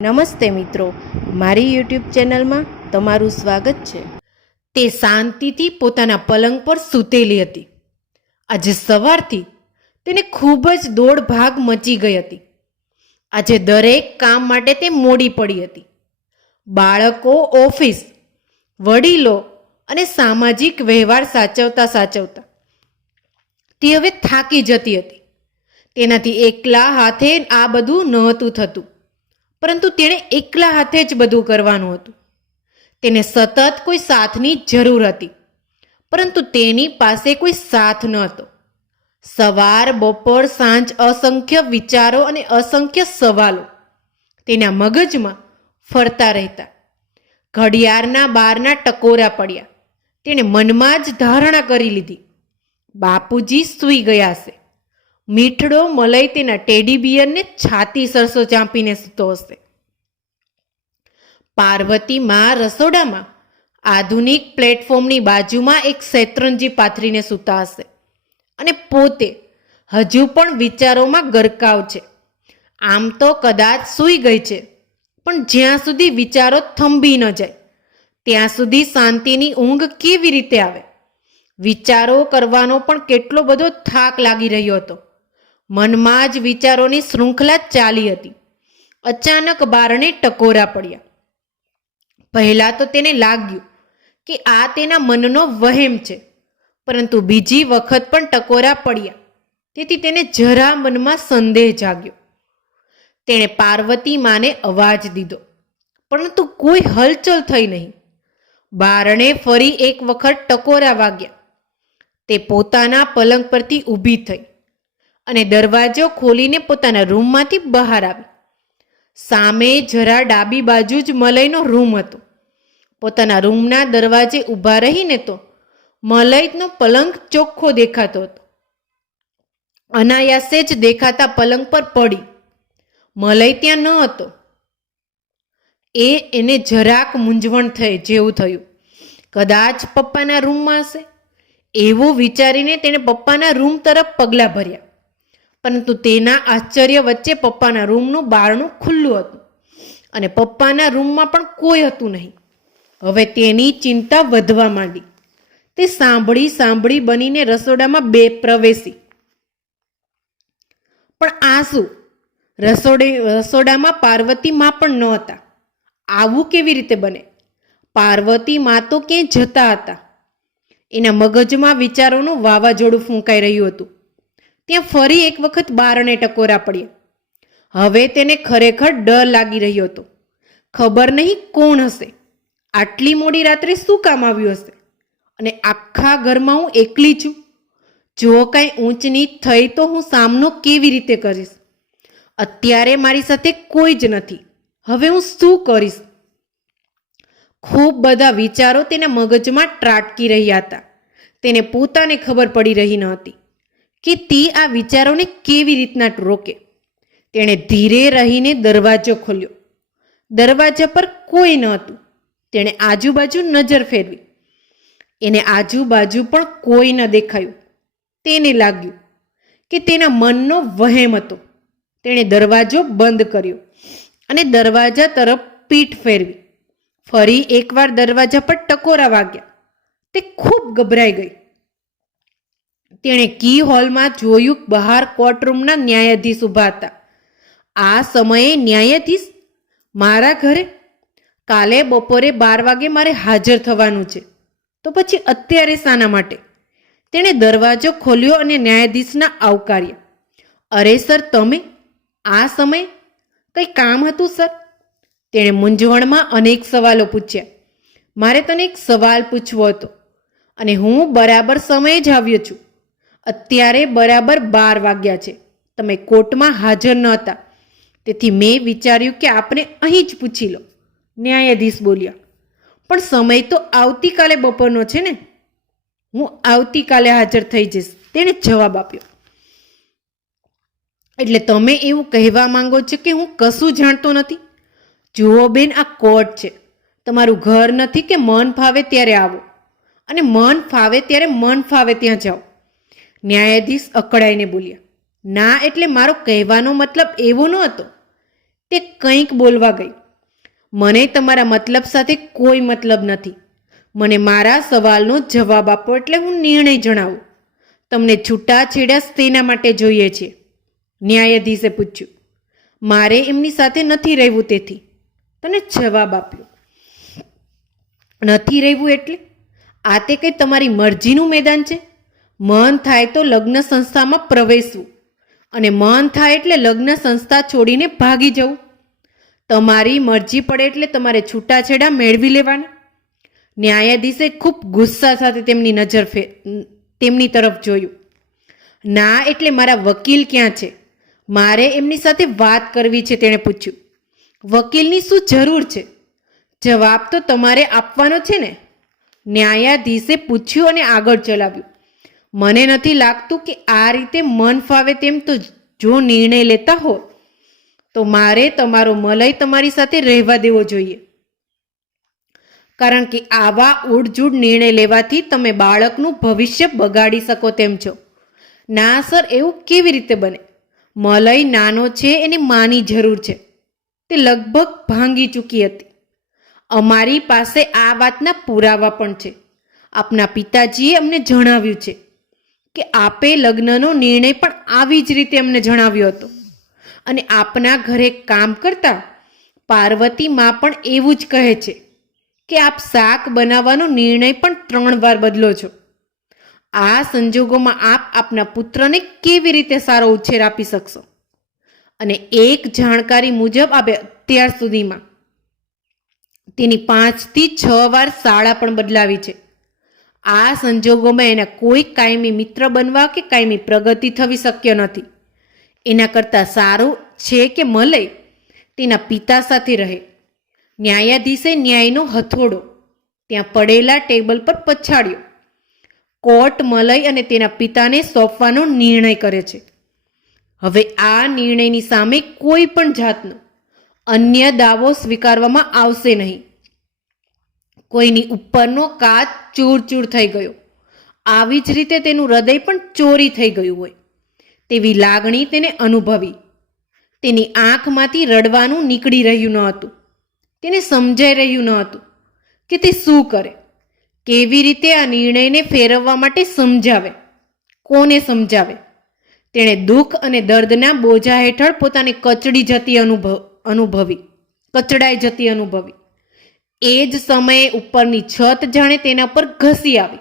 નમસ્તે મિત્રો, મારી યુટ્યુબ ચેનલમાં તમારું સ્વાગત છે. તે શાંતિથી પોતાના પલંગ પર સૂતેલી હતી. આજે સવારથી તેને ખૂબ જ દોડ ભાગ મચી ગઈ હતી. આજે દરેક કામ માટે તે મોડી પડી હતી. બાળકો, ઓફિસ, વડીલો અને સામાજિક વ્યવહાર સાચવતા સાચવતા તે હવે થાકી જતી હતી. તેનાથી એકલા હાથે આ બધું નહોતું થતું. પરંતુ તેણે એકલા હાથે જ બધું કરવાનું હતું. તેને સતત કોઈ સાથની જરૂર હતી, પરંતુ તેની પાસે કોઈ સાથ ન હતો સવાર, બપોર, સાંજ અસંખ્ય વિચારો અને અસંખ્ય સવાલો તેના મગજમાં ફરતા રહેતા. ઘડિયાળના બારના ટકોરા પડ્યા. તેણે મનમાં જ ધારણા કરી લીધી. બાપુજી સૂઈ ગયા હશે. મીઠડો મલય તેના ટેડી બિયરને છાતી સરસો ચાંપીને સૂતો હશે. પાર્વતી માં રસોડામાં આધુનિક પ્લેટફોર્મની બાજુમાં એક શેત્રંજી પાથરીને સૂતા હશે. અને પોતે હજુ પણ વિચારોમાં ગરકાવ છે. આમ તો કદાચ સૂઈ ગઈ છે, પણ જ્યાં સુધી વિચારો થંભી ન જાય, ત્યાં સુધી શાંતિની ઊંઘ કેવી રીતે આવે? વિચારો કરવાનો પણ કેટલો બધો થાક લાગી રહ્યો હતો. મનમાં જ વિચારોની શૃંખલા ચાલી હતી. અચાનક બારણે ટકોરા પડ્યા. પહેલા તો તેને લાગ્યું કે આ તેના મનનો વહેમ છે, પરંતુ બીજી વખત પણ ટકોરા પડ્યા. તેથી તેને જરા મનમાં સંદેહ જાગ્યો. તેણે પાર્વતી માને અવાજ દીધો, પરંતુ કોઈ હલચલ થઈ નહીં. બારણે ફરી એક વખત ટકોરા વાગ્યા. તે પોતાના પલંગ પરથી ઊભી થઈ. અને દરવાજો ખોલીને પોતાના રૂમમાંથી બહાર આવી. સામે જરા ડાબી બાજુ જ મલયનો રૂમ હતો. પોતાના રૂમના દરવાજે ઊભા રહીને તો મલયનો પલંગ ચોખ્ખો દેખાતો હતો. અનાયાસે જ દેખાતા પલંગ પર પડી. મલય ત્યાં ન હતો. એ એને જરાક મૂંઝવણ થઈ જેવું થયું. કદાચ પપ્પાના રૂમમાં હશે? એવું વિચારીને તેણે પપ્પાના રૂમ તરફ પગલાં ભર્યા. પરંતુ તેના આશ્ચર્ય વચ્ચે પપ્પાના રૂમનું બારણું ખુલ્લું હતું અને પપ્પાના રૂમમાં પણ કોઈ હતું નહીં. હવે તેની ચિંતા વધવા માંડી. તે સાંભળી સાંભળી બનીને રસોડામાં બે પ્રવેશી. પણ આ શું રસોડે, રસોડામાં પાર્વતી માં પણ ન હતા. આવું કેવી રીતે બને? પાર્વતી માં તો ક્યાંય જતા હતા. એના મગજમાં વિચારોનું વાવાઝોડું ફૂંકાઈ રહ્યું હતું. ત્યાં ફરી એક વખત બારણે ટકોરા પડ્યા. હવે તેને ખરેખર ડર લાગી રહ્યો હતો. ખબર નહીં કોણ હશે. આટલી મોડી રાત્રે શું કામ આવ્યું હશે? અને આખા ઘરમાં હું એકલી છું. જો કાંઈ ઊંચ નીચ થઈ તો હું સામનો કેવી રીતે કરીશ? અત્યારે મારી સાથે કોઈ જ નથી. હવે હું શું કરીશ? ખૂબ બધા વિચારો તેના મગજમાં ત્રાટકી રહ્યા હતા. તેને પોતાને ખબર પડી રહી ન હતી. કે તે આ વિચારોને કેવી રીતના રોકે? તેણે ધીરે રહીને દરવાજો ખોલ્યો. દરવાજા પર કોઈ ન હતું. તેણે આજુબાજુ નજર ફેરવી. એને આજુબાજુ પણ કોઈ ન દેખાયું. તેને લાગ્યું કે તેના મનનો વહેમ હતો. તેણે દરવાજો બંધ કર્યો અને દરવાજા તરફ પીઠ ફેરવી. ફરી એકવાર દરવાજા પર ટકોરા વાગ્યા. તે ખૂબ ગભરાઈ ગઈ. તેણે કી હોલમાં જોયું બહાર કોર્ટરૂમના ન્યાયાધીશ ઊભા હતા. આ સમયે ન્યાયાધીશ, મારા ઘરે કાલે બપોરે બાર વાગે મારે હાજર થવાનું છે. તો પછી અત્યારે શાના માટે? તેણે દરવાજો ખોલ્યો અને ન્યાયાધીશના આવકાર્યા. અરે સર, તમે? આ સમયે કંઈ કામ હતું સર? તેણે મૂંઝવણમાં અનેક સવાલો પૂછ્યા. મારે તને એક સવાલ પૂછવો હતો અને હું બરાબર સમયે જ આવ્યો છું. અત્યારે બરાબર બાર વાગ્યા છે. તમે કોર્ટમાં હાજર ન હતા. તેથી મેં વિચાર્યું કે આપણે અહીં જ પૂછી લો. ન્યાયાધીશ બોલ્યા, પણ સમય તો આવતીકાલે બપોરનો છે ને? હું આવતીકાલે હાજર થઈ જઈશ. તેણે જવાબ આપ્યો, એટલે તમે એવું કહેવા માંગો છો કે હું કશું જાણતો નથી? જુઓ બેન, આ કોર્ટ છે. તમારું ઘર નથી કે મન ફાવે ત્યારે આવો. અને મન ફાવે ત્યારે મન ફાવે ત્યાં જાઓ. ન્યાયાધીશ અકળાઈને બોલ્યા, ના એટલે મારો કહેવાનો મતલબ એવો ન હતો. તે કંઈક બોલવા ગઈ. મને તમારા મતલબ સાથે કોઈ મતલબ નથી. મને મારા સવાલનો જવાબ આપો એટલે હું નિર્ણય જણાવું. તમને છૂટાછેડા તેના માટે જોઈએ છે. ન્યાયાધીશે પૂછ્યું, મારે એમની સાથે નથી રહેવું તેથી? તને જવાબ આપ્યો, નથી રહેવું એટલે? આ તે કંઈ તમારી મરજીનું મેદાન છે? મન થાય તો લગ્ન સંસ્થામાં પ્રવેશવું. અને મન થાય એટલે લગ્ન સંસ્થા છોડીને ભાગી જવું. તમારી મરજી પડે એટલે તમારે છૂટાછેડા મેળવી લેવાના. ન્યાયાધીશે ખૂબ ગુસ્સા સાથે તેમની નજર ફે, તેમની તરફ જોયું. ના એટલે મારા વકીલ ક્યાં છે? મારે એમની સાથે વાત કરવી છે, તેણે પૂછ્યું. વકીલની શું જરૂર છે? જવાબ તો તમારે આપવાનો છે ને? ન્યાયાધીશે પૂછ્યું અને આગળ ચલાવ્યું. મને નથી લાગતું કે આ રીતે મન ફાવે તેમ તો જો નિર્ણય લેતા હો તો મારે તમારો મલય તમારી સાથે રહેવા દેવો જોઈએ. કારણ કે આવા ઉડજૂડ નિર્ણય લેવાથી તમે બાળકનું ભવિષ્ય બગાડી શકો તેમ છો. ના, સર, એવું કેવી રીતે બને? મલય નાનો છે, એને માની જરૂર છે. તે લગભગ ભાંગી ચૂકી હતી. અમારી પાસે આ વાતના પુરાવા પણ છે. આપના પિતાજીએ અમને જણાવ્યું છે. કે આપે લગ્નનો નિર્ણય પણ આવી જ રીતે અમને જણાવ્યો હતો. અને આપના ઘરે કામ કરતા પાર્વતી માં પણ એવું જ કહે છે કે આપ શાક બનાવવાનો નિર્ણય પણ ત્રણ વાર બદલો છો. આ સંજોગોમાં આપ આપના પુત્રને કેવી રીતે સારો ઉછેર આપી શકશો? અને એક જાણકારી મુજબ આપે અત્યાર સુધીમાં તેની પાંચથી છ વાર શાળા પણ બદલાવી છે. આ સંજોગોમાં એના કોઈ કાયમી મિત્ર બનવા કે કાયમી પ્રગતિ થવી શક્ય નથી. એના કરતાં સારું છે કે મલય તેના પિતા સાથે રહે. ન્યાયાધીશે ન્યાયનો હથોડો ત્યાં પડેલા ટેબલ પર પછાડ્યો. કોર્ટ મલય અને તેના પિતાને સોંપવાનો નિર્ણય કરે છે. હવે આ નિર્ણયની સામે કોઈ પણ જાતનો અન્ય દાવો સ્વીકારવામાં આવશે નહીં. કોઈની ઉપરનો કાચ ચૂરચૂર થઈ ગયો. આવી જ રીતે તેનું હૃદય પણ ચોરી થઈ ગયું હોય. તેવી લાગણી તેને અનુભવી. તેની આંખમાંથી રડવાનું નીકળી રહ્યું ન હતું. તેને સમજાઈ રહ્યું ન હતું કે તે શું કરે. કેવી રીતે આ નિર્ણયને ફેરવવા માટે સમજાવે. કોને સમજાવે? તેણે દુઃખ અને દર્દના બોજા હેઠળ પોતાને કચડી જતી અનુભવ, અનુભવી. કચડાઈ જતી અનુભવી. એ જ સમયે ઉપરની છત જાણે તેના પર ઘસી આવી.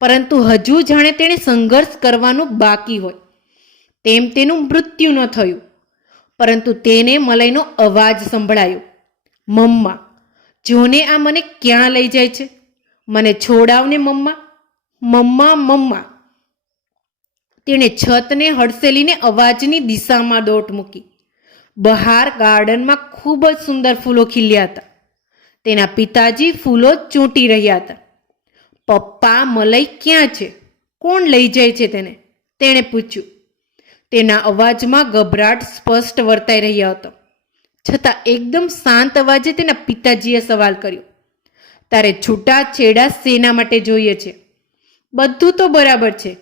પરંતુ હજુ જાણે તેણે સંઘર્ષ કરવાનું બાકી હોય. તેમ તેનું મૃત્યુ ન થયું. પરંતુ તેને મલયનો અવાજ સંભળાયો. મમ્મા, જોને આ મને ક્યાં લઈ જાય છે? મને છોડાવને મમ્મા? મમ્મા મમ્મા. તેણે છતને હડસેલીને અવાજની દિશામાં દોટ મૂકી. બહાર ગાર્ડનમાં ખૂબ જ સુંદર ફૂલો ખીલ્યા હતા. તેના પિતાજી ફૂલો ચૂંટી રહ્યા હતા. પપ્પા મલય ક્યાં છે? કોણ લઈ જાય છે તેને? તેણે પૂછ્યું. તેના અવાજમાં ગભરાટ સ્પષ્ટ વર્તાઈ રહ્યો હતો. છતાં એકદમ શાંત અવાજે તેના પિતાજીએ સવાલ કર્યો. તારે છૂટા છેડા શેના માટે જોઈએ છે. બધું તો બરાબર છે.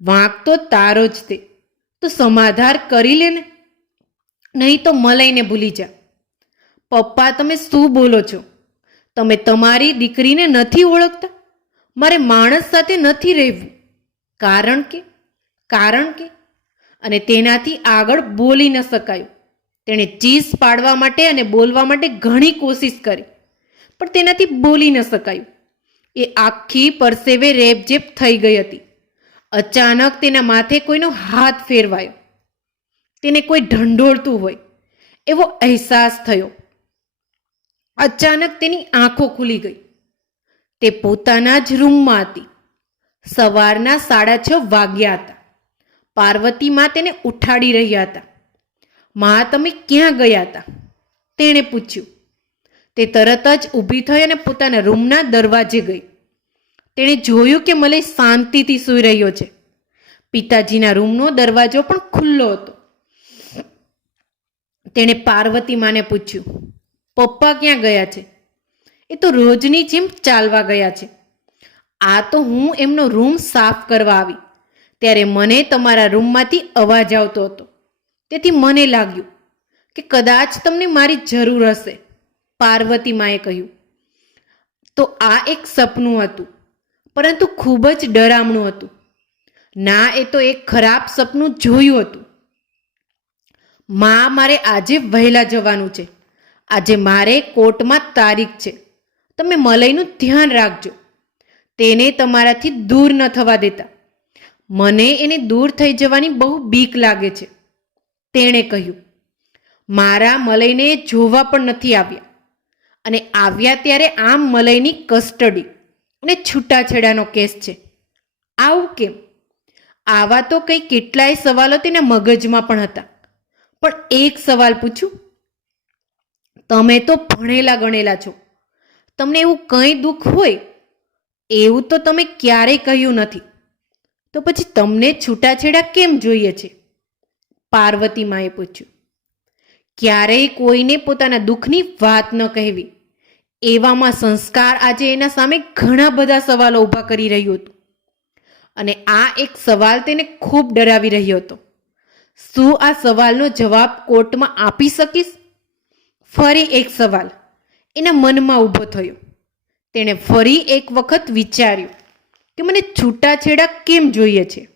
વાંક તો તારો જ તે. તો સમાધાર કરી લે ને. નહીં તો મલઈને ભૂલી જા. પપ્પા, તમે શું બોલો છો? તમે તમારી દીકરીને નથી ઓળખતા? મારે માણસ સાથે નથી રહેવું. કારણ કે કારણ કે, અને તેનાથી આગળ બોલી ન શકાયું. તેણે ચીસ પાડવા માટે અને બોલવા માટે ઘણી કોશિશ કરી, પણ તેનાથી બોલી ન શકાયું. એ આખી પરસેવે રેપઝેપ થઈ ગઈ હતી. અચાનક તેના માથે કોઈનો હાથ ફેરવાયો. તેને કોઈ ઢંઢોળતું હોય, એવો અહેસાસ થયો. અચાનક તેની આંખો ખુલી ગઈ. તે પોતાના જ રૂમમાં હતી. સવારના સાડા છ વાગ્યા હતા. પાર્વતી માં તેને ઉઠાડી રહ્યા હતા. મા, તમે ક્યાં ગયા હતા? તેણે પૂછ્યું. તે તરત જ ઊભી થઈ અને પોતાના રૂમના દરવાજે ગઈ. તેણે જોયું કે મલય શાંતિથી સૂઈ રહ્યો છે. પિતાજીના રૂમનો દરવાજો પણ ખુલ્લો હતો. તેણે પાર્વતી માને પૂછ્યું. પપ્પા ક્યાં ગયા છે? એ તો રોજની જેમ ચાલવા ગયા છે. આ તો હું એમનો રૂમ સાફ કરવા આવી. ત્યારે મને તમારા રૂમમાંથી અવાજ આવતો હતો. તેથી મને લાગ્યું કે કદાચ તમને મારી જરૂર હશે, પાર્વતી માએ કહ્યું. તો આ એક સપનું હતું, પરંતુ ખૂબ જ ડરામણું હતું. ના, એ તો એક ખરાબ સપનું જોયું હતું. મા મારે આજે વહેલા જવાનું છે. આજે મારે કોર્ટમાં તારીખ છે. તમે મલયનું ધ્યાન રાખજો. તેને તમારાથી દૂર ન થવા દેતા. મને એને દૂર થઈ જવાની બહુ બીક લાગે છે. તેણે કહ્યું, મારા મલયને જોવા પણ નથી આવ્યા. અને આવ્યા ત્યારે આમ મલયની કસ્ટડી અને છૂટાછેડાનો કેસ છે. આવું કેમ? આવા તો કંઈ કેટલાય સવાલો તેના મગજમાં પણ હતા. પણ એક સવાલ પૂછું તમે તો ભણેલા ગણેલા છો. તમને એવું કંઈ દુઃખ હોય? એવું તો તમે ક્યારેય કહ્યું નથી. તો પછી તમને છૂટાછેડા કેમ જોઈએ છે? પાર્વતી માએ પૂછ્યું. ક્યારેય કોઈને પોતાના દુઃખની વાત ન કહેવી. એવામાં સંસ્કાર આજે એના સામે ઘણા બધા સવાલો ઊભા કરી રહ્યું હતું. અને આ એક સવાલ તેને ખૂબ ડરાવી રહ્યો હતો. શું આ સવાલનો જવાબ કોર્ટમાં આપી શકીશ? ફરી એક સવાલ. એના મનમાં ઊભો થયો. તેણે ફરી એક વખત વિચાર્યું કે મને છૂટાછેડા કેમ જોઈએ છે?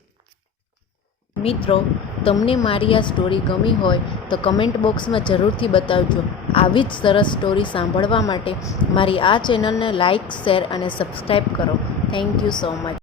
મિત્રો, તમને મારી આ સ્ટોરી ગમી હોય તો કમેન્ટ બોક્સમાં જરૂરથી બતાવજો. આવી જ સરસ સ્ટોરી સાંભળવા માટે મારી આ ચેનલને લાઇક શેર અને સબસ્ક્રાઈબ કરો. Thank you so much